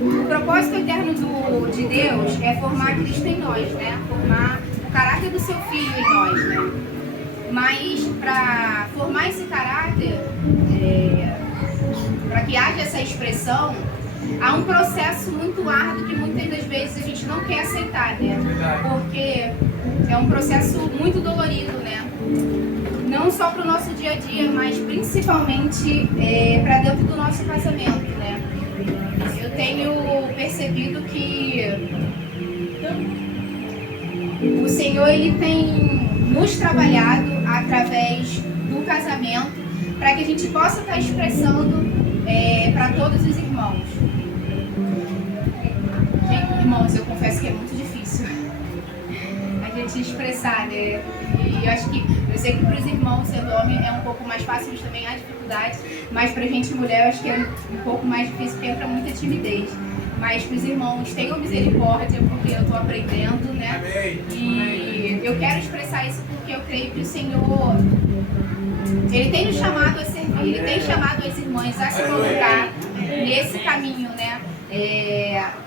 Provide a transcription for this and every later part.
O propósito eterno de Deus é formar Cristo em nós, né? Formar o caráter do seu Filho em nós, né? Mas para formar esse caráter, para que haja essa expressão, há um processo muito árduo que muitas das vezes a gente não quer aceitar, né? Porque é um processo muito dolorido, né? Não só para o nosso dia a dia, mas principalmente para dentro do nosso casamento, né? Eu tenho percebido que o Senhor ele tem nos trabalhado através do casamento para que a gente possa estar expressando para todos os irmãos. Gente, irmãos, eu confesso que é muito difícil a gente expressar, né? E eu sei que para os irmãos, sendo homem, é um pouco mais fácil, mas também há dificuldades. Mas para a gente mulher, eu acho que é um pouco mais difícil, porque entra muita timidez. Mas para os irmãos, tenham misericórdia, porque eu estou aprendendo, né? E eu quero expressar isso porque eu creio que o Senhor, Ele tem nos chamado a servir, Ele tem chamado as irmãs a se colocar nesse caminho, né?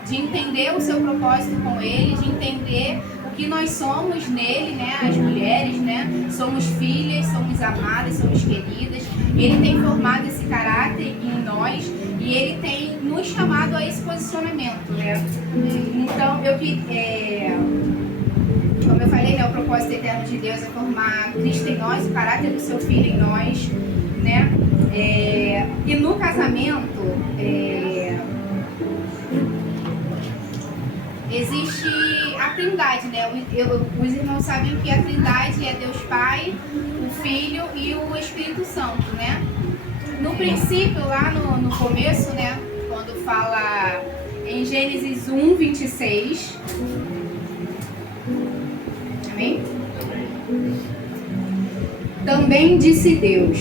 De entender o seu propósito com Ele, de entender o que nós somos nele, né? As mulheres, né? Somos filhas, somos amadas, somos queridas. Ele tem formado esse caráter em nós e Ele tem nos chamado a esse posicionamento, né? Então, como eu falei, né? O propósito eterno de Deus é formar Cristo em nós, o caráter do seu Filho em nós, né? E no casamento, existe a Trindade, né? Os irmãos sabem que a Trindade é Deus Pai, o Filho e o Espírito Santo, né? No princípio, lá no começo, né? Quando fala em Gênesis 1, 26. Amém? Também disse Deus: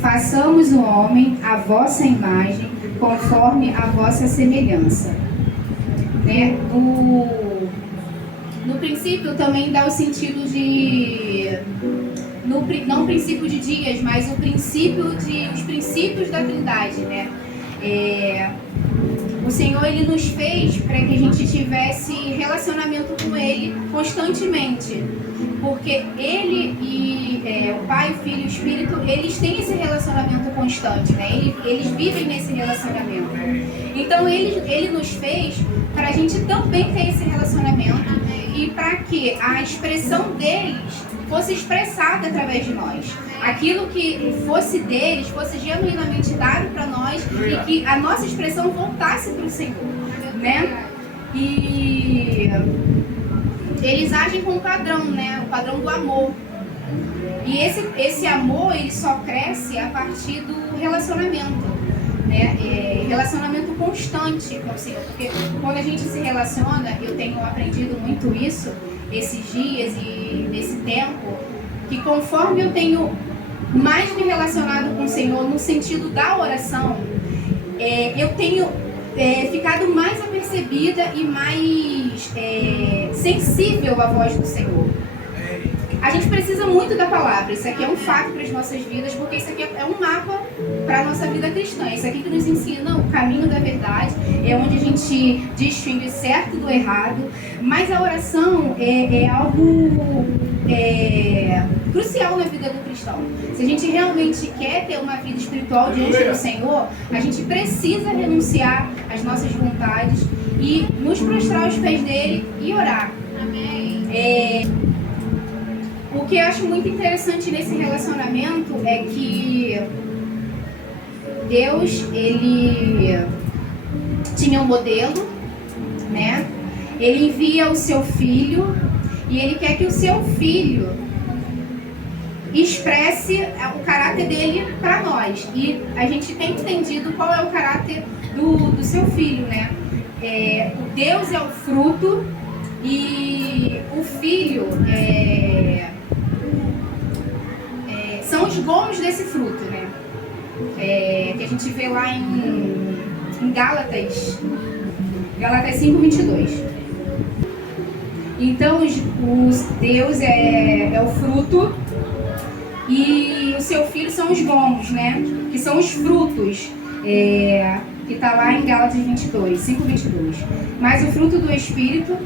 façamos o homem à vossa imagem, conforme a vossa semelhança. Né? No princípio também dá o sentido de... não o princípio de dias, mas os princípios da Trindade, né? O Senhor ele nos fez para que a gente tivesse relacionamento com Ele constantemente, porque Ele e o Pai, o Filho e o Espírito, eles têm esse relacionamento constante, né? Eles vivem nesse relacionamento. Então Ele nos fez para a gente também ter esse relacionamento e para que a expressão deles fosse expressada através de nós. Aquilo que fosse deles, fosse genuinamente dado para nós e que a nossa expressão voltasse para o Senhor, né? E eles agem com o padrão, né? O padrão do amor. E esse amor, ele só cresce a partir do relacionamento, né? Relacionamento constante com o Senhor. Porque quando a gente se relaciona, eu tenho aprendido muito isso esses dias e nesse tempo, que conforme eu tenho mais me relacionado com o Senhor no sentido da oração, eu tenho ficado mais apercebida e mais sensível à voz do Senhor. A gente precisa muito da palavra, isso aqui é um fato para as nossas vidas, porque isso aqui é um mapa para a nossa vida cristã. Isso aqui que nos ensina o caminho da verdade, é onde a gente distingue o certo do errado, mas a oração é algo crucial na vida do cristão. Se a gente realmente quer ter uma vida espiritual diante do Senhor, a gente precisa renunciar às nossas vontades e nos prostrar aos pés dele e orar. Amém. O que eu acho muito interessante nesse relacionamento é que Deus, ele tinha um modelo, né? Ele envia o seu filho e ele quer que o seu filho expresse o caráter dele para nós. E a gente tem entendido qual é o caráter do seu filho, né? Deus é o fruto e o filho são os gomos desse fruto, né? Que a gente vê lá em Gálatas 5:22. Então, Deus é o fruto e o seu filho são os gomos, né? Que são os frutos que está lá em Gálatas 5:22. Mas o fruto do Espírito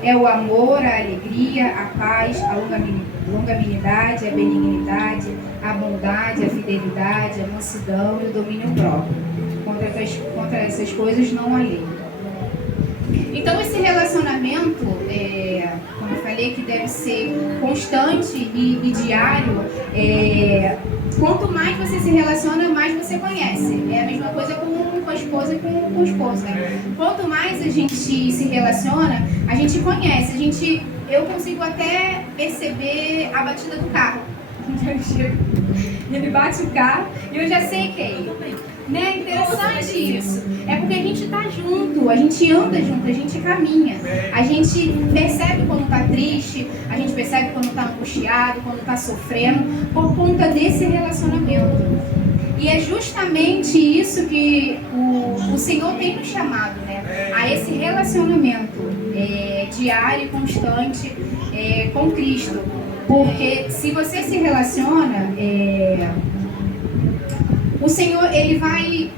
é o amor, a alegria, a paz, a longanimidade, a benignidade, a bondade, a fidelidade, a mansidão e o domínio próprio. Contra essas coisas não há lei. Então esse relacionamento, como eu falei, que deve ser constante e diário, quanto mais você se relaciona, mais você conhece. É a mesma coisa com a esposa e com o esposo. Né? Quanto mais a gente se relaciona, a gente conhece. Eu consigo até perceber a batida do carro. Ele bate o carro e eu já sei que é ele. Né? Interessante isso. É porque a gente tá junto, a gente anda junto, a gente caminha. A gente percebe quando tá triste, a gente percebe quando tá angustiado, quando tá sofrendo, por conta desse relacionamento. E é justamente isso que o Senhor tem nos chamado, né? A esse relacionamento diário e constante com Cristo. Porque se você se relaciona, o Senhor, Ele vai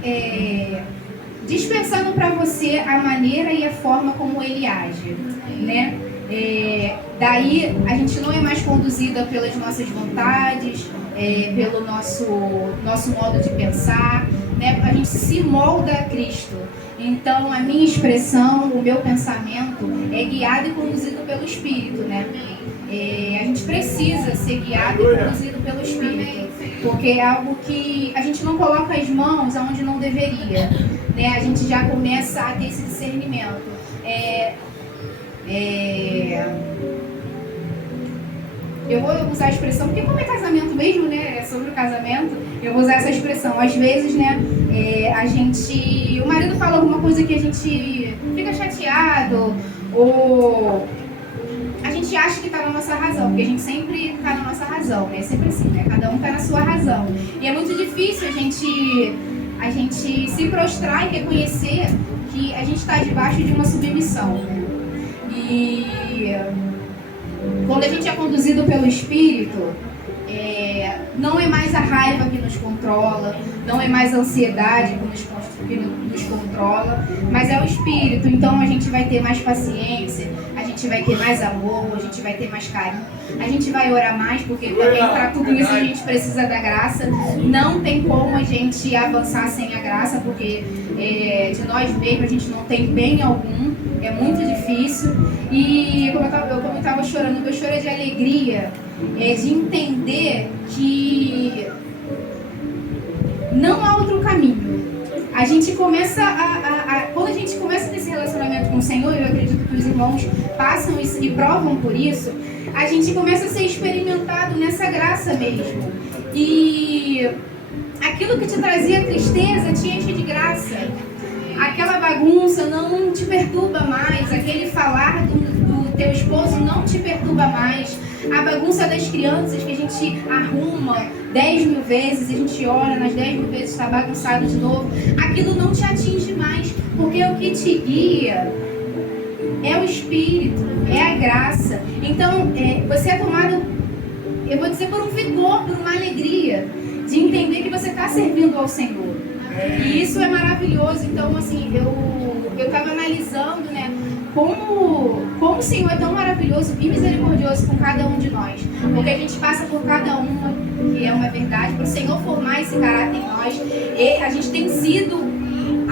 dispensando para você a maneira e a forma como Ele age, né? Daí a gente não é mais conduzida pelas nossas vontades, pelo nosso modo de pensar, né? A gente se molda a Cristo. Então a minha expressão, o meu pensamento é guiado e conduzido pelo Espírito, né? A gente precisa ser guiado e conduzido pelo Espírito, porque é algo que a gente não coloca as mãos aonde não deveria, né? A gente já começa a ter esse discernimento. Eu vou usar a expressão, porque como é casamento mesmo, né? É sobre o casamento, eu vou usar essa expressão. Às vezes, né, o marido fala alguma coisa que a gente fica chateado, ou a gente acha que está na nossa razão, porque a gente sempre está na nossa razão, né? É sempre assim, né? Cada um está na sua razão. E é muito difícil a gente se prostrar e reconhecer que a gente está debaixo de uma submissão, né? E quando a gente é conduzido pelo Espírito, não é mais a raiva que nos controla, não é mais a ansiedade que nos controla, mas é o Espírito. Então a gente vai ter mais paciência, a gente vai ter mais amor, a gente vai ter mais carinho, a gente vai orar mais, porque também para tudo isso a gente precisa da graça. Não tem como a gente avançar sem a graça, porque de nós mesmos a gente não tem bem algum, é muito difícil. E como eu estava chorando, o meu choro é de alegria, de entender que não há outro caminho. A gente começa quando a gente começa a ter esse relacionamento com o Senhor, eu acredito que os irmãos passam e provam por isso, a gente começa a ser experimentado nessa graça mesmo. E aquilo que te trazia tristeza te enche de graça. Aquela bagunça não te perturba mais, aquele falar do teu esposo não te perturba mais. A bagunça das crianças que a gente arruma 10.000 vezes, e a gente ora nas 10.000 vezes, está bagunçado de novo, aquilo não te atinge mais, porque o que te guia é o Espírito, é a graça. Então, você é tomado, eu vou dizer, por um vigor, por uma alegria de entender que você está servindo ao Senhor. E isso é maravilhoso. Então, assim, eu estava analisando, né, como o Senhor é tão maravilhoso e misericordioso com cada um de nós. Porque a gente passa por cada uma, que é uma verdade, para o Senhor formar esse caráter em nós. E a gente tem sido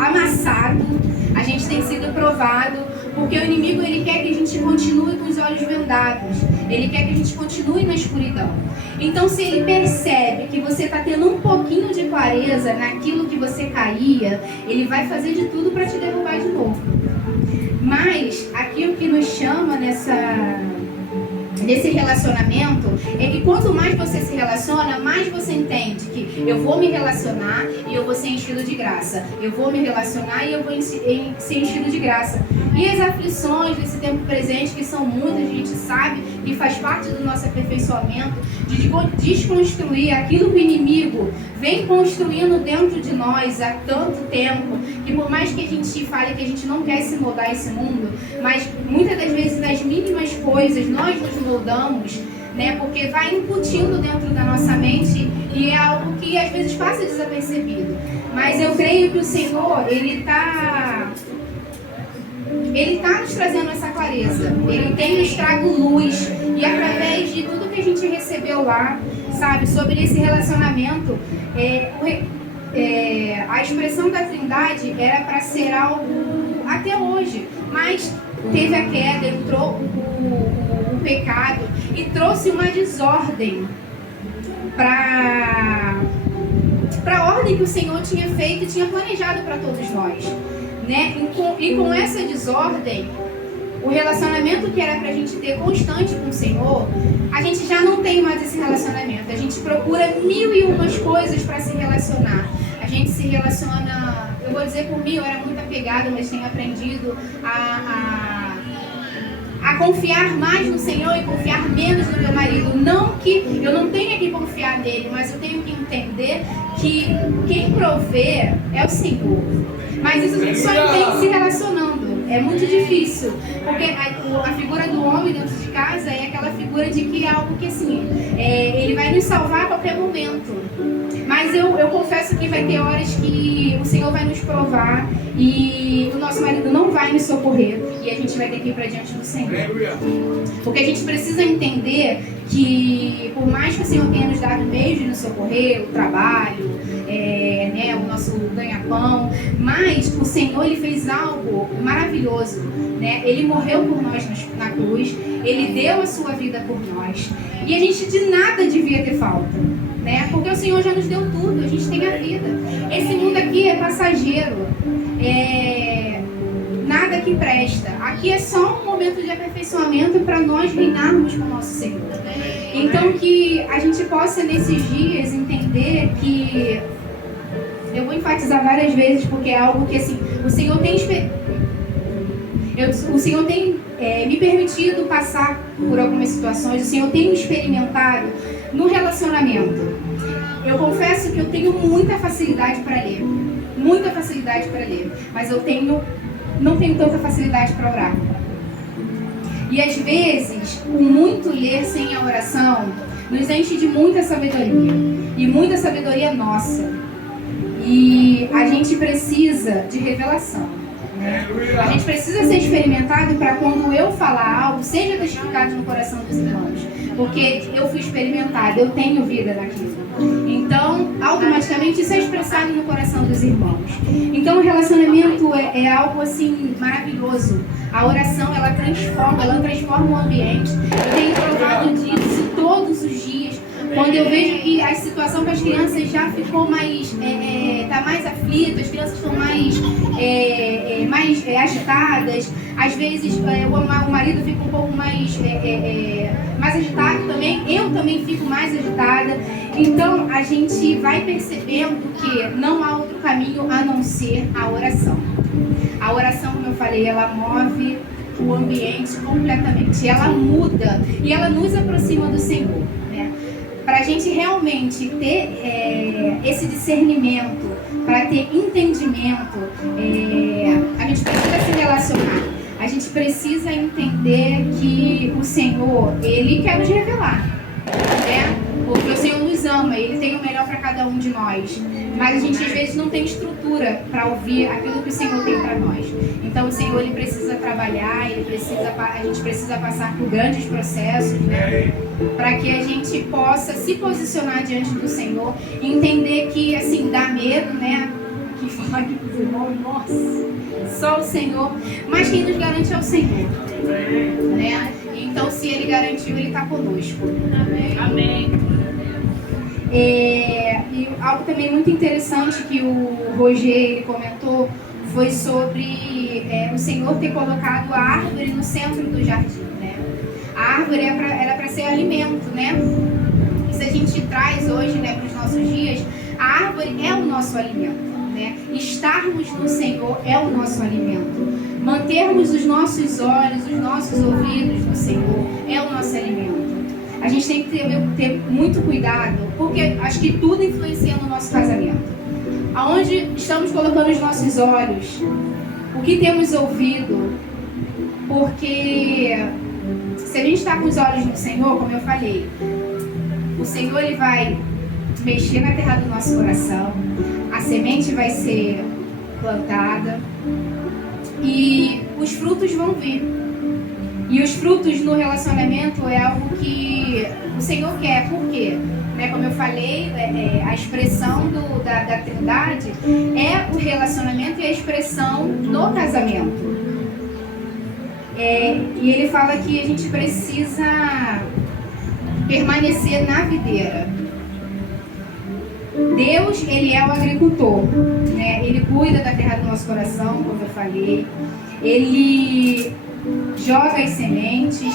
amassado, a gente tem sido provado, porque o inimigo, ele quer que a gente continue com os olhos vendados. Ele quer que a gente continue na escuridão. Então, se ele percebe que você está tendo um pouquinho de clareza naquilo que você caía, ele vai fazer de tudo para te derrubar de novo. Mas aqui o que nos chama nesse relacionamento é que quanto mais você se relaciona, mais você entende que eu vou me relacionar e eu vou ser enchido de graça. Eu vou me relacionar e eu vou ser enchido de graça. E as aflições desse tempo presente, que são muitas, a gente sabe que faz parte do nosso aperfeiçoamento, de desconstruir aquilo que o inimigo vem construindo dentro de nós há tanto tempo, que por mais que a gente fale que a gente não quer se moldar a esse mundo, mas muitas das vezes nas mínimas coisas nós nos moldamos, né? Porque vai incutindo dentro da nossa mente E é algo que às vezes passa desapercebido. Mas eu creio que o Senhor, Ele está nos trazendo essa clareza. Ele tem nos trago luz. E através de tudo que a gente recebeu lá, sabe, sobre esse relacionamento, a expressão da Trindade era para ser algo até hoje. Mas teve a queda, entrou o pecado e trouxe uma desordem para a ordem que o Senhor tinha feito e tinha planejado para todos nós, né? E com essa desordem, o relacionamento que era para a gente ter constante com o Senhor, a gente já não tem mais esse relacionamento. A gente procura 1001 coisas para se relacionar. A gente se relaciona, eu vou dizer por mim, eu era muito apegada, mas tenho aprendido a confiar mais no Senhor e confiar menos no meu marido. Não que eu não tenha que confiar nele, mas eu tenho que entender que quem provê é o Senhor. Mas isso a gente só entende se relacionando. É muito difícil, porque a figura do homem dentro de casa é aquela figura de que é algo que assim, ele vai nos salvar a qualquer momento. Mas eu confesso que vai ter horas que o Senhor vai nos provar e o nosso marido não vai nos socorrer e a gente vai ter que ir para diante do Senhor. Porque a gente precisa entender que por mais que o Senhor tenha nos dado meios de nos socorrer, o trabalho, o nosso ganha-pão, mas o Senhor, Ele fez algo maravilhoso, né? Ele morreu por nós na cruz, Ele deu a sua vida por nós e a gente de nada devia ter falta, né? Porque o Senhor já nos deu tudo, a gente tem a vida. Esse mundo aqui é passageiro, nada que presta. Aqui é só um momento de aperfeiçoamento para nós reinarmos com o nosso Senhor. Então que a gente possa nesses dias entender que eu vou enfatizar várias vezes porque é algo que assim, o Senhor tem me permitido passar por algumas situações, o Senhor tem me experimentado no relacionamento. Eu confesso que eu tenho muita facilidade para ler, mas eu não tenho tanta facilidade para orar. E às vezes, o muito ler sem a oração nos enche de muita sabedoria, e muita sabedoria nossa. E a gente precisa de revelação, né? A gente precisa ser experimentado para quando eu falar algo, seja testificado no coração dos irmãos. Porque eu fui experimentada, eu tenho vida naquilo. Então, automaticamente isso é expressado no coração dos irmãos. Então, o relacionamento é algo assim maravilhoso. A oração, ela transforma o ambiente. Eu tenho provado disso todos os dias. Quando eu vejo que a situação com as crianças já ficou mais, tá mais aflita, as crianças estão mais agitadas, às vezes o marido fica um pouco mais agitado também, eu também fico mais agitada. Então a gente vai percebendo que não há outro caminho a não ser a oração. A oração, como eu falei, ela move o ambiente completamente, ela muda e ela nos aproxima do Senhor, né? Para a gente realmente ter esse discernimento, para ter entendimento, a gente precisa se relacionar. A gente precisa entender que o Senhor, Ele quer nos revelar, né? Porque o Senhor nos ama, Ele tem o melhor para cada um de nós. Mas a gente às vezes não tem estrutura para ouvir aquilo que o Senhor tem para nós. Então o Senhor, Ele precisa trabalhar, a gente precisa passar por grandes processos, né? Para que a gente possa se posicionar diante do Senhor e entender que, assim, dá medo, né? Que fala que os irmãos, nossa, só o Senhor. Mas quem nos garante é o Senhor, né? Então, se Ele garantiu, Ele está conosco. Amém. E algo também muito interessante que o Roger ele comentou foi sobre o Senhor ter colocado a árvore no centro do jardim, né? A árvore era para ser alimento, né? E se a gente traz hoje, né, para os nossos dias, a árvore é o nosso alimento, né? Estarmos no Senhor é o nosso alimento. Mantermos os nossos olhos, os nossos ouvidos no Senhor é o nosso alimento. A gente tem que ter muito cuidado, porque acho que tudo influencia no nosso casamento. Aonde estamos colocando os nossos olhos, o que temos ouvido, porque se a gente está com os olhos no Senhor, como eu falei, o Senhor Ele vai mexer na terra do nosso coração, a semente vai ser plantada e os frutos vão vir. E os frutos no relacionamento é algo que o Senhor quer. Por quê? Como eu falei, a expressão da Trindade é o relacionamento e a expressão no casamento. E ele fala que a gente precisa permanecer na videira. Deus, ele é o agricultor, né? Ele cuida da terra do nosso coração, como eu falei. Ele joga as sementes.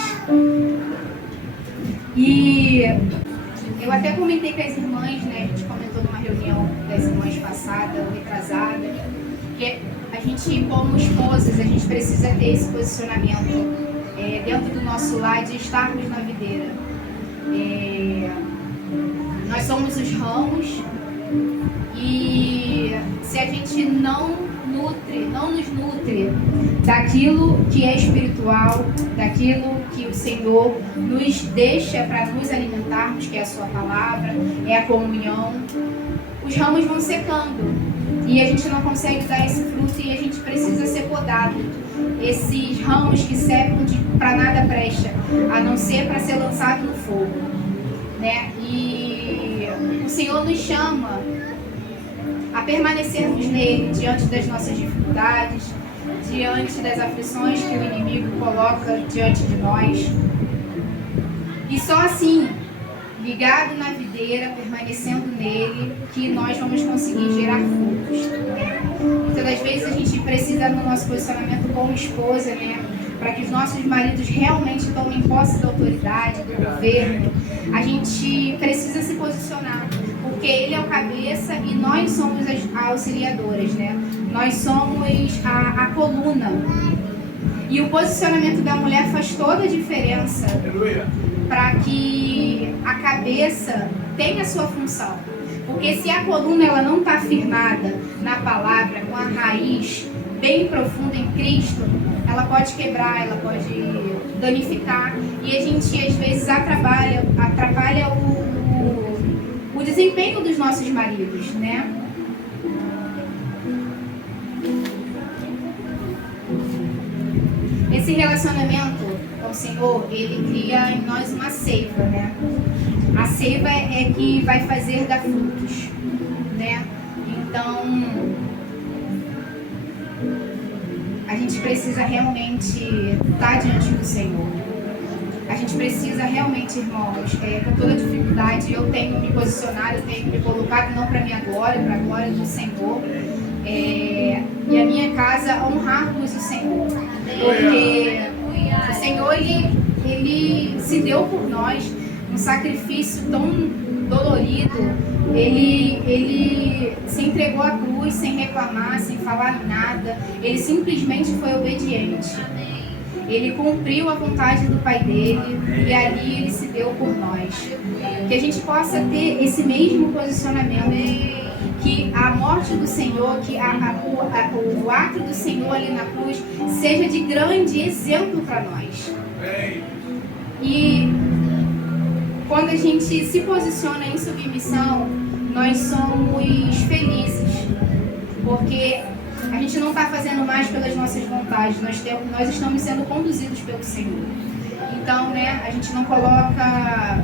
E eu até comentei com as irmãs, né? A gente comentou numa reunião das irmãs passada, ou retrasada, que a gente, como esposas, a gente precisa ter esse posicionamento dentro do nosso lar de estarmos na videira. Nós somos os ramos e se a gente não nos nutre daquilo que é espiritual, daquilo que o Senhor nos deixa para nos alimentarmos, que é a sua palavra, é a comunhão, os ramos vão secando e a gente não consegue dar esse fruto e a gente precisa ser podado. Esses ramos que secam para nada presta, a não ser para ser lançado no fogo, né? E o Senhor nos chama a permanecermos nele diante das nossas dificuldades, diante das aflições que o inimigo coloca diante de nós. E só assim, ligado na videira, permanecendo nele, que nós vamos conseguir gerar frutos. Muitas das vezes a gente precisa, no nosso posicionamento como esposa, né, para que os nossos maridos realmente tomem posse da autoridade, do governo, a gente precisa se posicionar, porque ele é o cabeça e nós somos as auxiliadoras, né? Nós somos a coluna. E o posicionamento da mulher faz toda a diferença para que a cabeça tenha a sua função. Porque se a coluna ela não está firmada na palavra, com a raiz bem profunda em Cristo, ela pode quebrar, ela pode danificar. E a gente às vezes atrapalha o desempenho dos nossos maridos, né? Esse relacionamento com o Senhor, ele cria em nós uma seiva, né? A seiva é que vai fazer dar frutos, né? Então, a gente precisa realmente estar diante do Senhor. A gente precisa realmente, irmãos, com toda dificuldade, eu tenho me posicionado, eu tenho me colocado não para minha glória, para a glória do Senhor. E a minha casa honrarmos o Senhor. Porque o Senhor, ele se deu por nós um sacrifício tão dolorido. Ele se entregou à cruz sem reclamar, sem falar nada. Ele simplesmente foi obediente. Ele cumpriu a vontade do Pai dele e ali ele se deu por nós. Que a gente possa ter esse mesmo posicionamento, que a morte do Senhor, que o ato do Senhor ali na cruz seja de grande exemplo para nós. E quando a gente se posiciona em submissão, nós somos felizes, porque a gente não está fazendo mais pelas nossas vontades, nós estamos sendo conduzidos pelo Senhor. Então, né, a gente não coloca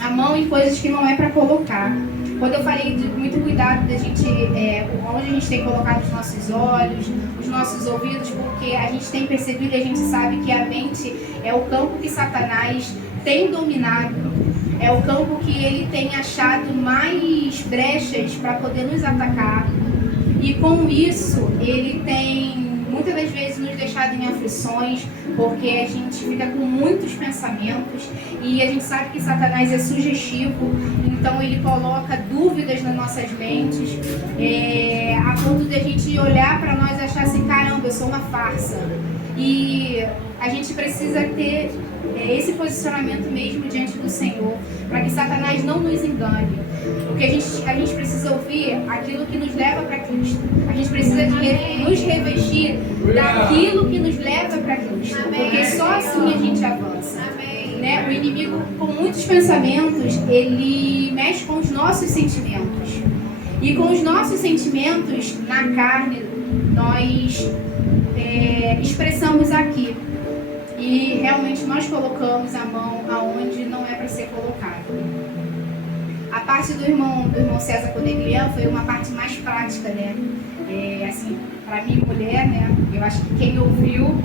a mão em coisas que não é para colocar. Quando eu falei de muito cuidado da gente, onde a gente tem colocado os nossos olhos, os nossos ouvidos, porque a gente tem percebido e a gente sabe que a mente é o campo que Satanás tem dominado, é o campo que ele tem achado mais brechas para poder nos atacar. E com isso, ele tem muitas das vezes nos deixado em aflições, porque a gente fica com muitos pensamentos e a gente sabe que Satanás é sugestivo, então ele coloca dúvidas nas nossas mentes, a ponto de a gente olhar para nós e achar assim, caramba, eu sou uma farsa. E a gente precisa ter esse posicionamento mesmo diante do Senhor, para que Satanás não nos engane. Porque a gente precisa ouvir aquilo que nos leva para Cristo. A gente precisa nos revestir daquilo que nos leva para Cristo. Porque só assim a gente avança. Né? inimigo, com muitos pensamentos, ele mexe com os nossos sentimentos. E com os nossos sentimentos na carne, nós expressamos aqui. E realmente nós colocamos a mão aonde não é para ser colocado. A parte do irmão César Coneglian foi uma parte mais prática, né? Assim, para mim, mulher, né? Eu acho que quem ouviu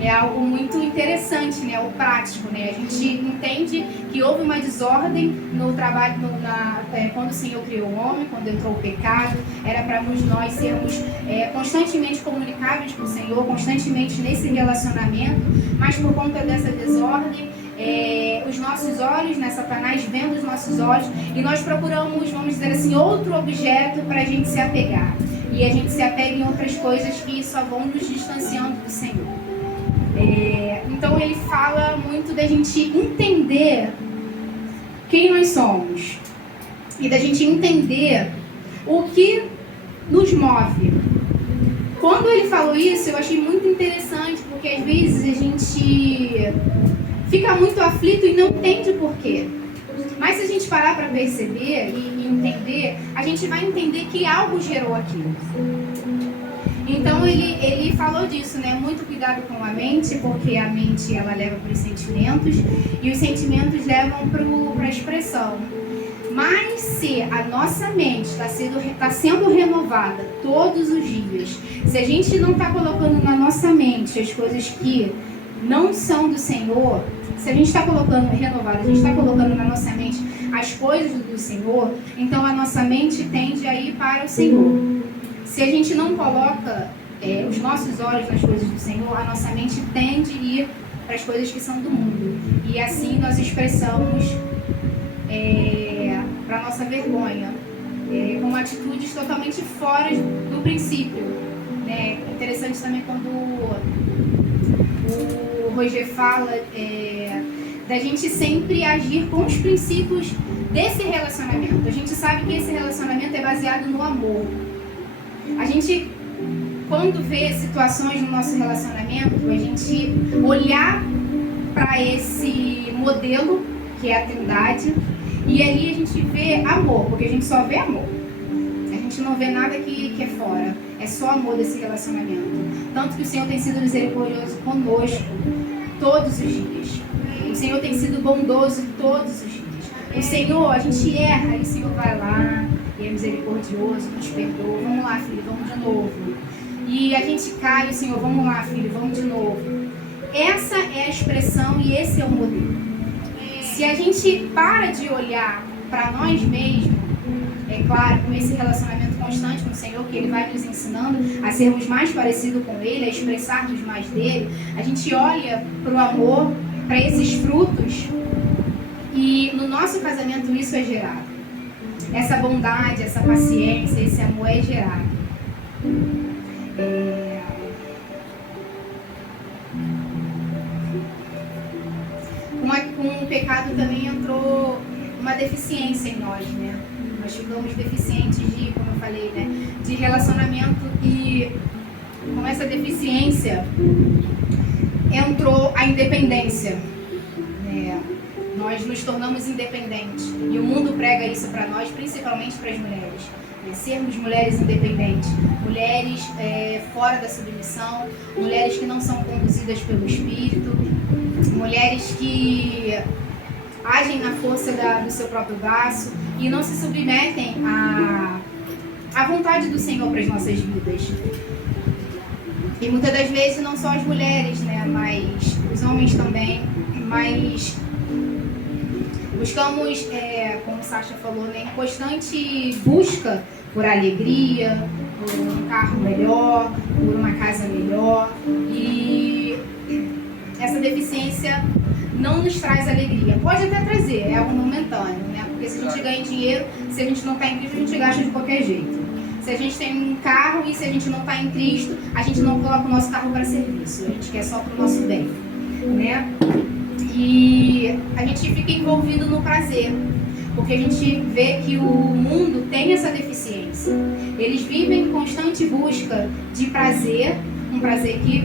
é algo muito interessante, né? O prático, né? A gente entende que houve uma desordem no trabalho, quando o Senhor criou o homem, quando entrou o pecado, era para nós sermos constantemente comunicáveis com o Senhor, constantemente nesse relacionamento, mas por conta dessa desordem, os nossos olhos, né? Satanás vendo os nossos olhos, e nós procuramos, vamos dizer assim, outro objeto para a gente se apegar. E a gente se apega em outras coisas que só vão nos distanciando do Senhor. Então ele fala muito da gente entender quem nós somos e da gente entender o que nos move. Quando ele falou isso, eu achei muito interessante, porque às vezes a gente fica muito aflito e não entende por quê. Mas se a gente parar para perceber e entender, a gente vai entender que algo gerou aquilo. Então ele falou disso, né? Muito cuidado com a mente, porque a mente ela leva para os sentimentos e os sentimentos levam para a expressão. Mas se a nossa mente está sendo renovada todos os dias, se a gente não está colocando na nossa mente as coisas que não são do Senhor, se a gente está colocando renovada, a gente está colocando na nossa mente as coisas do Senhor, então a nossa mente tende a ir para o Senhor. Se a gente não coloca os nossos olhos nas coisas do Senhor, a nossa mente tende a ir para as coisas que são do mundo. E assim nós expressamos para a nossa vergonha, com atitudes totalmente fora do princípio. Né? Interessante também quando o Roger fala da gente sempre agir com os princípios desse relacionamento. A gente sabe que esse relacionamento é baseado no amor. A gente, quando vê situações no nosso relacionamento, a gente olhar para esse modelo, que é a Trindade, e ali a gente vê amor, porque a gente só vê amor. A gente não vê nada que é fora. É só amor desse relacionamento. Tanto que o Senhor tem sido misericordioso conosco todos os dias. O Senhor tem sido bondoso todos os dias. O Senhor, a gente erra, e o Senhor vai lá e é misericordioso, nos perdoa. Vamos lá, filho, vamos de novo. E a gente cai, o Senhor, vamos lá, filho, vamos de novo. Essa é a expressão e esse é o modelo. Se a gente para de olhar para nós mesmos, é claro, com esse relacionamento constante com o Senhor, que Ele vai nos ensinando a sermos mais parecidos com Ele, a expressarmos mais dele, a gente olha para o amor, para esses frutos, e no nosso casamento isso é gerado. Essa bondade, essa paciência, esse amor é gerado. Com o pecado também entrou uma deficiência em nós, né? Nós ficamos deficientes de, como eu falei, né? De relacionamento, e com essa deficiência entrou a independência. Nós nos tornamos independentes e o mundo prega isso para nós, principalmente para as mulheres. Sermos mulheres independentes, mulheres fora da submissão, mulheres que não são conduzidas pelo Espírito, mulheres que agem na força do seu próprio braço e não se submetem à vontade do Senhor para as nossas vidas. E muitas das vezes não só as mulheres, né, mas os homens também, mas buscamos, como Sasha falou, né, em constante busca por alegria, por um carro melhor, por uma casa melhor, e essa deficiência não nos traz alegria. Pode até trazer, é algo momentâneo, né? Porque se a gente ganha dinheiro, se a gente não está em Cristo, a gente gasta de qualquer jeito. Se a gente tem um carro e se a gente não está em Cristo, a gente não coloca o nosso carro para serviço, a gente quer só para o nosso bem, né? E a gente fica envolvido no prazer, porque a gente vê que o mundo tem essa deficiência. Eles vivem em constante busca de prazer, um prazer que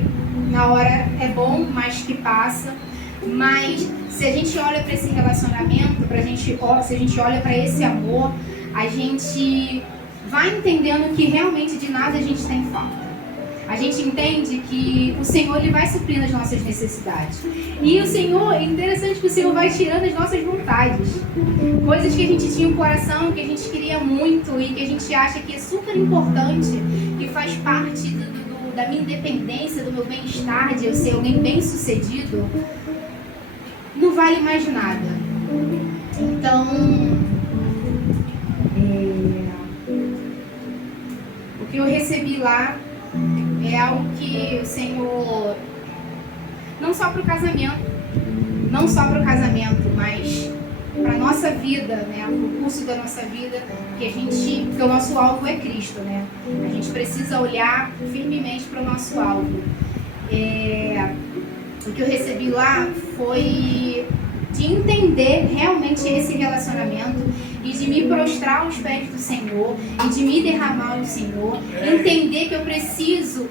na hora é bom, mas que passa. Mas se a gente olha para esse relacionamento, se a gente olha para esse amor, a gente vai entendendo que realmente de nada a gente tem falta. A gente entende que o Senhor ele vai suprindo as nossas necessidades. E o Senhor, é interessante que o Senhor vai tirando as nossas vontades. Coisas que a gente tinha no coração, que a gente queria muito e que a gente acha que é super importante, que faz parte da minha independência, do meu bem-estar, de eu ser alguém bem-sucedido, não vale mais nada. Então, o que eu recebi lá é algo que o Senhor, não só para o casamento, mas para a nossa vida, né, para o curso da nossa vida, porque o nosso alvo é Cristo, né? A gente precisa olhar firmemente para o nosso alvo. O que eu recebi lá foi de entender realmente esse relacionamento e de me prostrar aos pés do Senhor e de me derramar ao Senhor, entender que eu preciso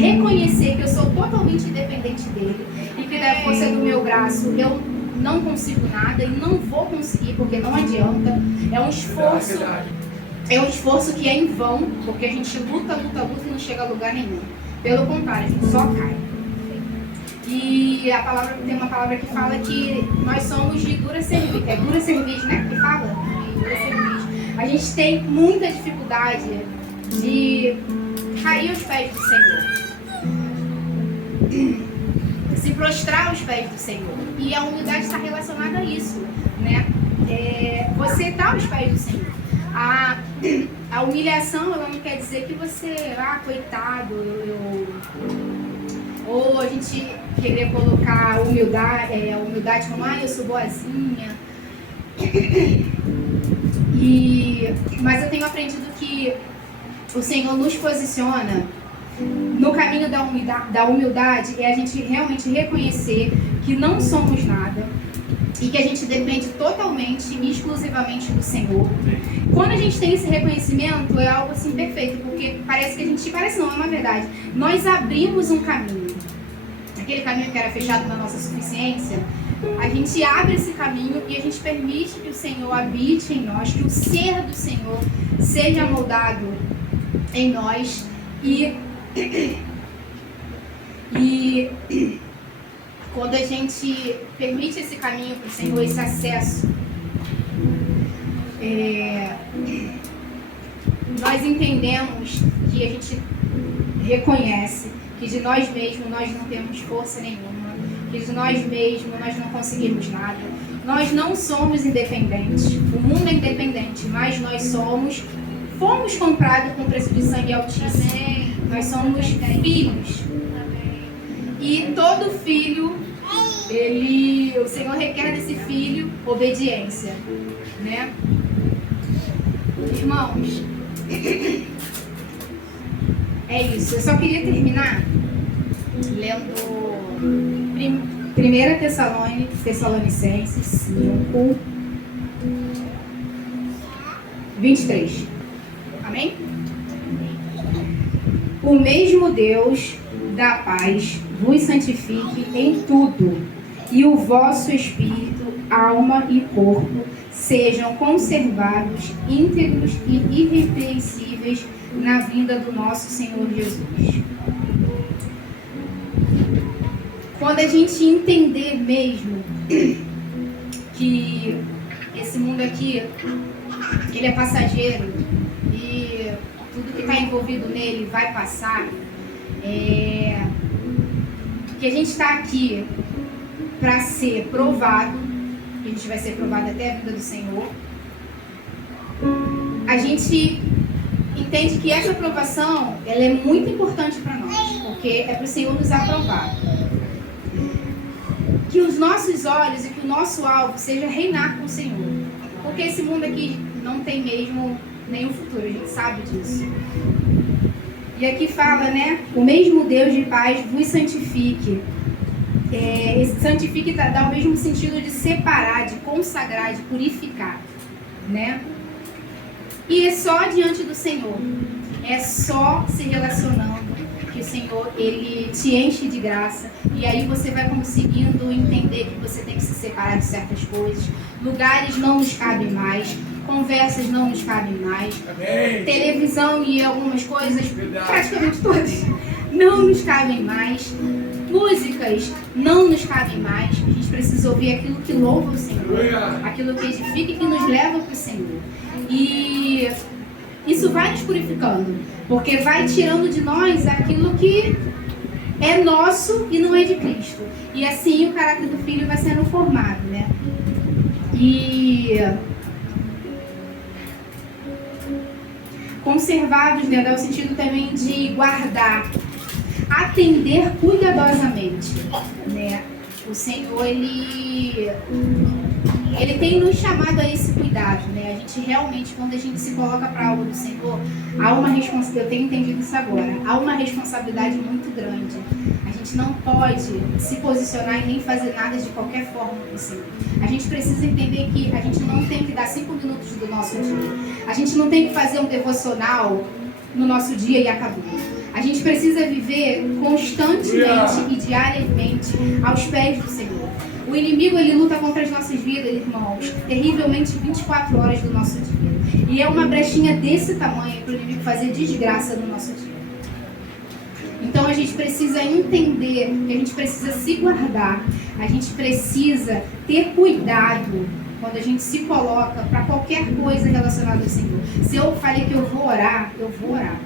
reconhecer que eu sou totalmente independente dele e que da força do meu braço eu não consigo nada e não vou conseguir porque não adianta. É um esforço que é em vão, porque a gente luta e não chega a lugar nenhum. Pelo contrário, a gente só cai. E tem uma palavra que fala que nós somos de dura cerviz. É dura cerviz, né? Que fala? Dura cerviz. A gente tem muita dificuldade de cair aos pés do Senhor. Se prostrar aos pés do Senhor. E a humildade está relacionada a isso, né? Você está aos pés do Senhor. A humilhação, ela não quer dizer que você, coitado, ou a gente querer colocar a humildade como, eu sou boazinha. Mas eu tenho aprendido que o Senhor nos posiciona no caminho da humildade, é a gente realmente reconhecer que não somos nada e que a gente depende totalmente e exclusivamente do Senhor. Quando a gente tem esse reconhecimento, é algo assim perfeito, porque parece não, é uma verdade. Nós abrimos um caminho. Aquele caminho que era fechado na nossa suficiência, a gente abre esse caminho e a gente permite que o Senhor habite em nós, que o ser do Senhor seja moldado em nós e quando a gente permite esse caminho para o Senhor, esse acesso, nós entendemos que a gente reconhece que de nós mesmos nós não temos força nenhuma, que de nós mesmos nós não conseguimos nada. Nós não somos independentes, o mundo é independente, mas nós fomos comprados com preço de sangue altíssimo. Amém. Nós somos filhos. Amém. E todo filho, o Senhor requer desse filho obediência, né? Irmãos, é isso. Eu só queria terminar lendo 1 Tessalonicenses 5, 23. Amém? O mesmo Deus da paz vos santifique em tudo, e o vosso espírito, alma e corpo sejam conservados íntegros e irrepreensíveis na vinda do nosso Senhor Jesus. Quando a gente entender mesmo que esse mundo aqui, ele é passageiro e tudo que está envolvido nele vai passar, que a gente está aqui para ser provado, que a gente vai ser provado até a vida do Senhor, a gente entende que essa aprovação ela é muito importante para nós, porque é para o Senhor nos aprovar. Que os nossos olhos e que o nosso alvo seja reinar com o Senhor, porque esse mundo aqui não tem mesmo nenhum futuro, a gente sabe disso. E aqui fala, né? O mesmo Deus de paz vos santifique. Esse santifique dá o mesmo sentido de separar, de consagrar, de purificar, né? E é só diante do Senhor, é só se relacionando que Senhor, Ele te enche de graça. E aí você vai conseguindo entender que você tem que se separar de certas coisas. Lugares não nos cabem mais. Conversas não nos cabem mais. Amém. Televisão e algumas coisas, praticamente todas, não nos cabem mais. Músicas não nos cabem mais. A gente precisa ouvir aquilo que louva o Senhor, aquilo que edifica e que nos leva para o Senhor. E isso vai nos purificando, porque vai tirando de nós aquilo que é nosso e não é de Cristo. E assim o caráter do Filho vai sendo formado, né? E conservados, né, dá o sentido também de guardar, atender cuidadosamente, né? O Senhor, Ele tem nos chamado a esse cuidado, né? A gente realmente, quando a gente se coloca para algo do Senhor, há uma responsabilidade, eu tenho entendido isso agora, há uma responsabilidade muito grande. A gente não pode se posicionar e nem fazer nada de qualquer forma para o Senhor. A gente precisa entender que a gente não tem que dar 5 minutos do nosso dia. A gente não tem que fazer um devocional no nosso dia e acabou. A gente precisa viver constantemente e diariamente aos pés do Senhor. O inimigo, ele luta contra as nossas vidas, irmãos, terrivelmente 24 horas do nosso dia. E é uma brechinha desse tamanho para o inimigo fazer desgraça no nosso dia. Então a gente precisa entender que a gente precisa se guardar, a gente precisa ter cuidado quando a gente se coloca para qualquer coisa relacionada ao Senhor. Se eu falei que eu vou orar, eu vou orar.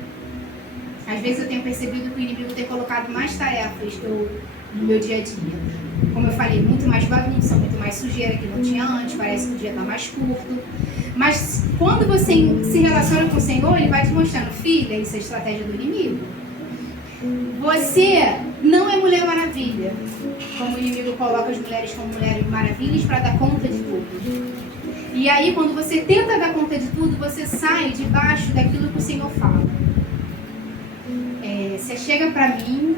Às vezes eu tenho percebido que o inimigo tem colocado mais tarefas no meu dia a dia. Como eu falei, muito mais bagunça, muito mais sujeira que não tinha antes, parece que o dia está mais curto. Mas quando você se relaciona com o Senhor, Ele vai te mostrando, filha, isso é estratégia do inimigo. Você não é Mulher Maravilha, como o inimigo coloca as mulheres como Mulheres Maravilhas para dar conta de tudo. E aí, quando você tenta dar conta de tudo, você sai debaixo daquilo que o Senhor fala. Você chega para mim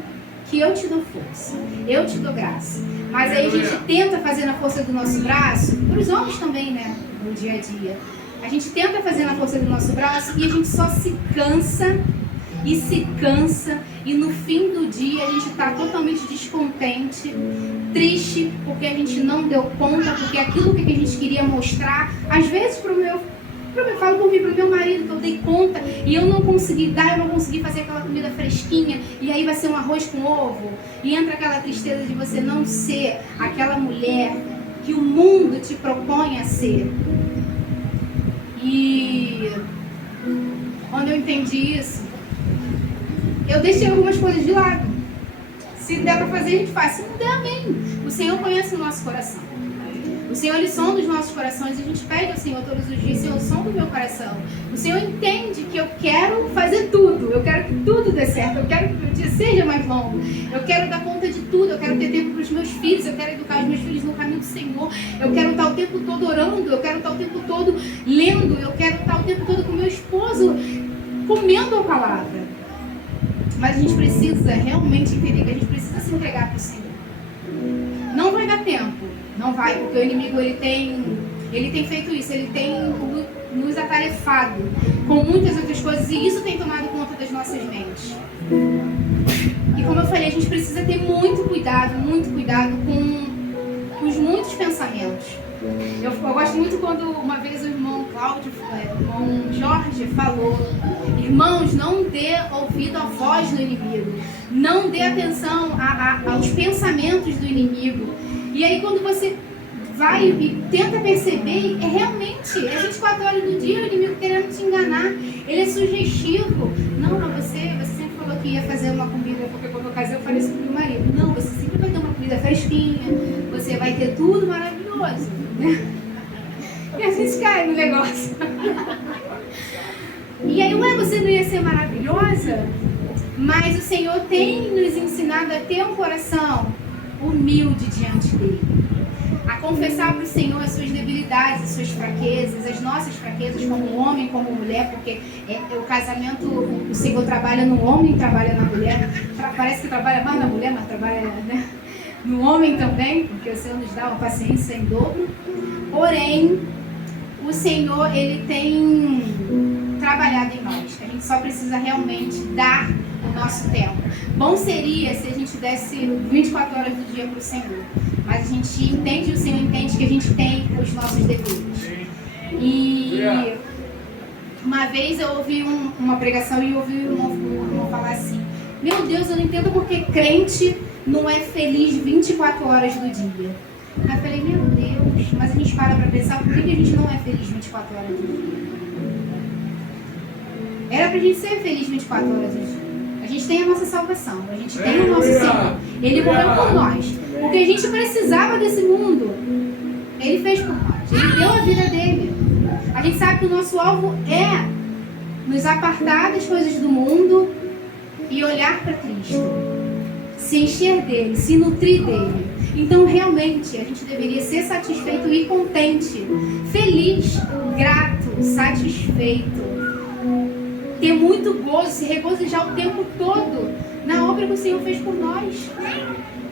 que eu te dou força, eu te dou graça. Mas aí a gente tenta fazer na força do nosso braço, para os homens também, né, no dia a dia. A gente tenta fazer na força do nosso braço e a gente só se cansa e no fim do dia a gente está totalmente descontente, triste, porque a gente não deu conta, porque aquilo que a gente queria mostrar, às vezes eu falo por mim, pro meu marido, que eu dei conta e eu não consegui dar, eu não consegui fazer aquela comida fresquinha, e aí vai ser um arroz com ovo, e entra aquela tristeza de você não ser aquela mulher que o mundo te propõe a ser. E quando eu entendi isso, eu deixei algumas coisas de lado. Se der para fazer, a gente faz. Se não der, amém. O Senhor conhece o nosso coração. O Senhor, Ele sonda os nossos corações e a gente pede ao Senhor todos os dias, Senhor, sonda o meu coração. O Senhor entende que eu quero fazer tudo, eu quero que tudo dê certo, eu quero que o meu dia seja mais longo, eu quero dar conta de tudo, eu quero ter tempo para os meus filhos, eu quero educar os meus filhos no caminho do Senhor, eu quero estar o tempo todo orando, eu quero estar o tempo todo lendo, eu quero estar o tempo todo com o meu esposo comendo a palavra. Mas a gente precisa realmente entender que a gente precisa se entregar para o Senhor. Não vai dar tempo. Não vai, porque o inimigo ele tem feito isso, ele tem nos atarefado com muitas outras coisas e isso tem tomado conta das nossas mentes. E como eu falei, a gente precisa ter muito cuidado com os muitos pensamentos. Eu gosto muito quando uma vez o irmão Jorge falou: irmãos, não dê ouvido à voz do inimigo, não dê atenção aos pensamentos do inimigo. E aí quando você vai e tenta perceber, realmente, 24 horas do dia o inimigo querendo te enganar, ele é sugestivo. Não, mas você sempre falou que ia fazer uma comida, porque quando eu casei eu falei isso pro meu marido. Não, você sempre vai ter uma comida fresquinha, você vai ter tudo maravilhoso, né? E a gente cai no negócio. E aí, você não ia ser maravilhosa? Mas o Senhor tem nos ensinado a ter um coração humilde diante dele, a confessar para o Senhor as suas debilidades, as suas fraquezas, as nossas fraquezas como homem, como mulher, porque o casamento, o Senhor trabalha no homem, trabalha na mulher, parece que trabalha mais na mulher, mas trabalha, né, no homem também, porque o Senhor nos dá uma paciência em dobro. Porém, o Senhor, Ele tem trabalhado em nós. A gente só precisa realmente dar o nosso tempo. Bom seria se a gente desse 24 horas do dia para o Senhor. Mas a gente entende, o Senhor entende que a gente tem os nossos deveres. E uma vez eu ouvi uma pregação e ouvi um irmão falar assim: meu Deus, eu não entendo porque crente não é feliz 24 horas do dia. Aí eu falei, meu Deus, mas a gente para pensar por que a gente não é feliz 24 horas do dia. Era pra gente ser feliz 24 horas do dia. A gente tem a nossa salvação, a gente tem o nosso Senhor. Ele morreu por nós. O que a gente precisava desse mundo, Ele fez por nós. Ele deu a vida dele. A gente sabe que o nosso alvo é nos apartar das coisas do mundo e olhar para Cristo. Se encher dele, se nutrir dele. Então, realmente, a gente deveria ser satisfeito e contente, feliz, grato, satisfeito, ter muito gozo, se regozijar o tempo todo na obra que o Senhor fez por nós,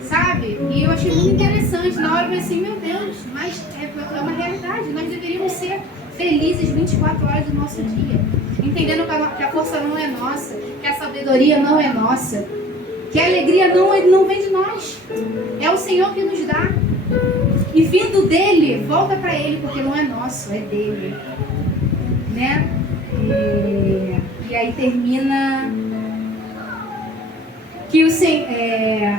sabe? E eu achei muito interessante, na hora eu falei assim, meu Deus, mas é uma realidade, nós deveríamos ser felizes 24 horas do nosso dia, entendendo que a força não é nossa, que a sabedoria não é nossa, que a alegria não vem de nós, é o Senhor que nos dá. E vindo dele, volta para ele, porque não é nosso, é dele. Né? E aí termina que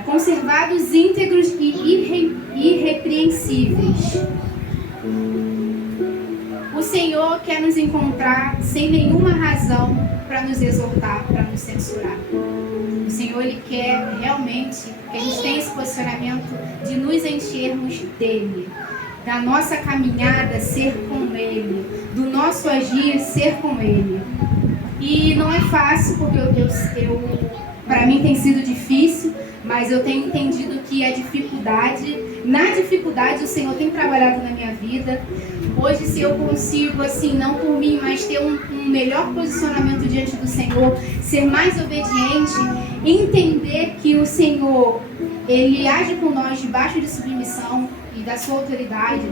conservados íntegros e irrepreensíveis. O Senhor quer nos encontrar sem nenhuma razão para nos exortar, para nos censurar. O Senhor, Ele quer realmente que a gente tenha esse posicionamento de nos enchermos dEle, da nossa caminhada ser com Ele, do nosso agir ser com Ele. E não é fácil, porque para mim tem sido difícil, mas eu tenho entendido que na dificuldade o Senhor tem trabalhado na minha vida. Hoje, se eu consigo, assim, não por mim, mas ter um melhor posicionamento diante do Senhor, ser mais obediente, entender que o Senhor, Ele age com nós debaixo de submissão e da sua autoridade.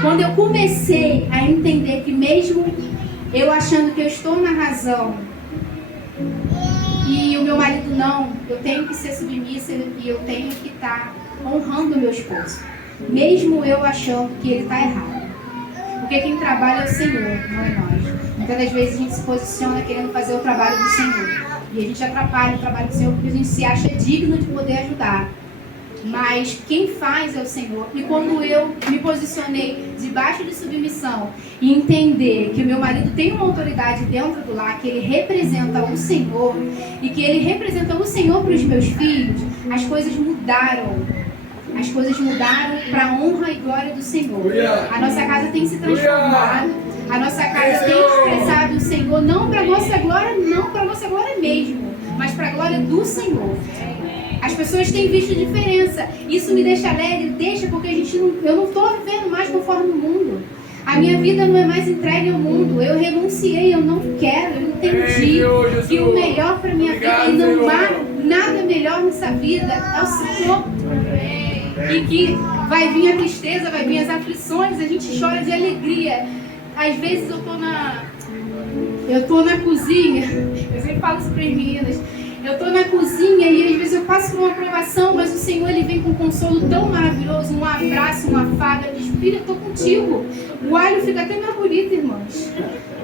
Quando eu comecei a entender que mesmo eu achando que eu estou na razão e o meu marido não, eu tenho que ser submissa e eu tenho que estar honrando o meu esposo, mesmo eu achando que ele está errado. Porque quem trabalha é o Senhor, não é nós. Muitas das vezes a gente se posiciona querendo fazer o trabalho do Senhor. E a gente atrapalha o trabalho do Senhor porque a gente se acha digno de poder ajudar. Mas quem faz é o Senhor. E quando eu me posicionei debaixo de submissão e entender que o meu marido tem uma autoridade dentro do lar, que ele representa o Senhor e que ele representa o Senhor para os meus filhos, as coisas mudaram. As coisas mudaram para a honra e glória do Senhor. A nossa casa tem se transformado. A nossa casa tem expressado o Senhor, não para a nossa glória, não para a nossa glória mesmo, mas para a glória do Senhor. As pessoas têm visto diferença. Isso me deixa alegre, deixa, porque eu não estou vivendo mais conforme o mundo. A minha vida não é mais entregue ao mundo. Eu renunciei, eu não quero, eu entendi que o melhor para a minha vida, e não há nada melhor nessa vida, é o Senhor. E que vai vir a tristeza, vai vir as aflições, a gente chora de alegria. Às vezes eu tô na cozinha, eu sempre falo isso para as meninas, eu tô na cozinha e às vezes eu passo por uma provação, mas o Senhor, Ele vem com um consolo tão maravilhoso, um abraço, uma afaga, diz, filha, eu tô contigo. O alho fica até mais bonito, irmãos.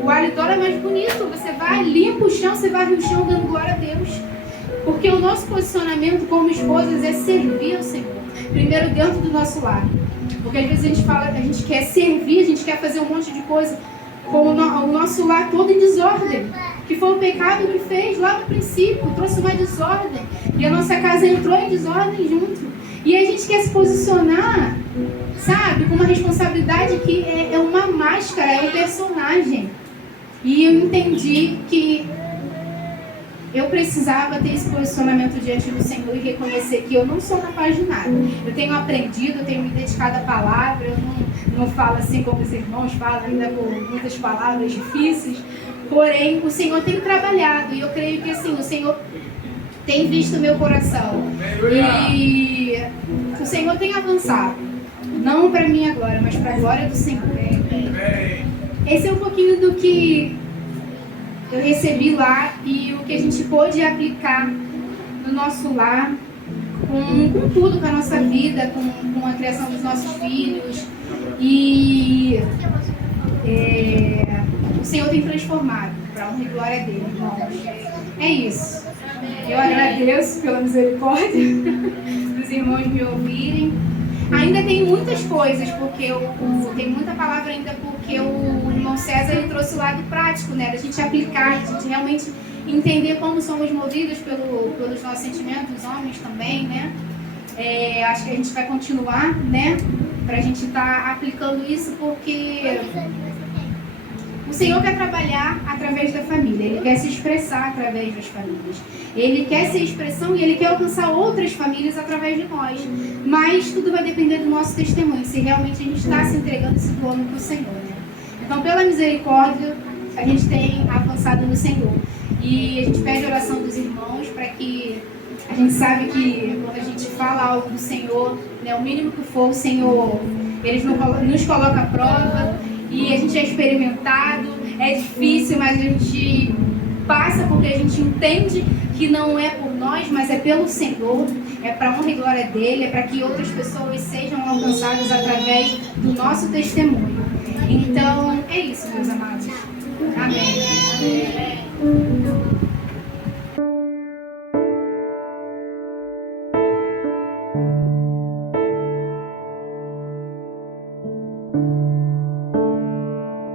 O alho dora mais bonito, você vai, limpa o chão, você varre o chão dando glória a Deus. Porque o nosso posicionamento como esposas é servir ao Senhor. Primeiro dentro do nosso lar. Porque às vezes a gente fala que a gente quer servir, a gente quer fazer um monte de coisa com o nosso lar todo em desordem. Que foi o pecado que fez lá no princípio, trouxe uma desordem. E a nossa casa entrou em desordem junto. E a gente quer se posicionar, sabe, com uma responsabilidade que é uma máscara, é um personagem. E eu entendi que eu precisava ter esse posicionamento diante do Senhor e reconhecer que eu não sou capaz de nada. Eu tenho aprendido, eu tenho me dedicado à palavra, eu não falo assim como os irmãos falam, ainda com muitas palavras difíceis. Porém, o Senhor tem trabalhado e eu creio que assim, o Senhor tem visto o meu coração. E o Senhor tem avançado. Não para mim agora, mas para a glória do Senhor. Esse é um pouquinho do que eu recebi lá e o que a gente pôde aplicar do nosso lar, com tudo, com a nossa vida, com a criação dos nossos filhos. E o Senhor tem transformado para a honra e glória dele, irmãos. É isso. Eu agradeço pela misericórdia dos irmãos me ouvirem. Ainda tem muitas coisas, porque tem muita palavra ainda, porque o irmão César ele trouxe o lado prático, né? Da gente aplicar, da gente realmente entender como somos movidos pelos nossos sentimentos, os homens também, né? Acho que a gente vai continuar, né? Pra gente estar aplicando isso, porque o Senhor quer trabalhar através da família, Ele quer se expressar através das famílias. Ele quer ser expressão e Ele quer alcançar outras famílias através de nós. Mas tudo vai depender do nosso testemunho, se realmente a gente está se entregando e se doando para o Senhor, né? Então, pela misericórdia, a gente tem avançado no Senhor. E a gente pede a oração dos irmãos para que a gente sabe que quando a gente fala algo do Senhor, né, o mínimo que for, o Senhor, Ele nos coloca à prova. E a gente é experimentado, é difícil, mas a gente passa porque a gente entende que não é por nós, mas é pelo Senhor, é para a honra e glória dele, é para que outras pessoas sejam alcançadas através do nosso testemunho. Então, é isso, meus amados. Amém.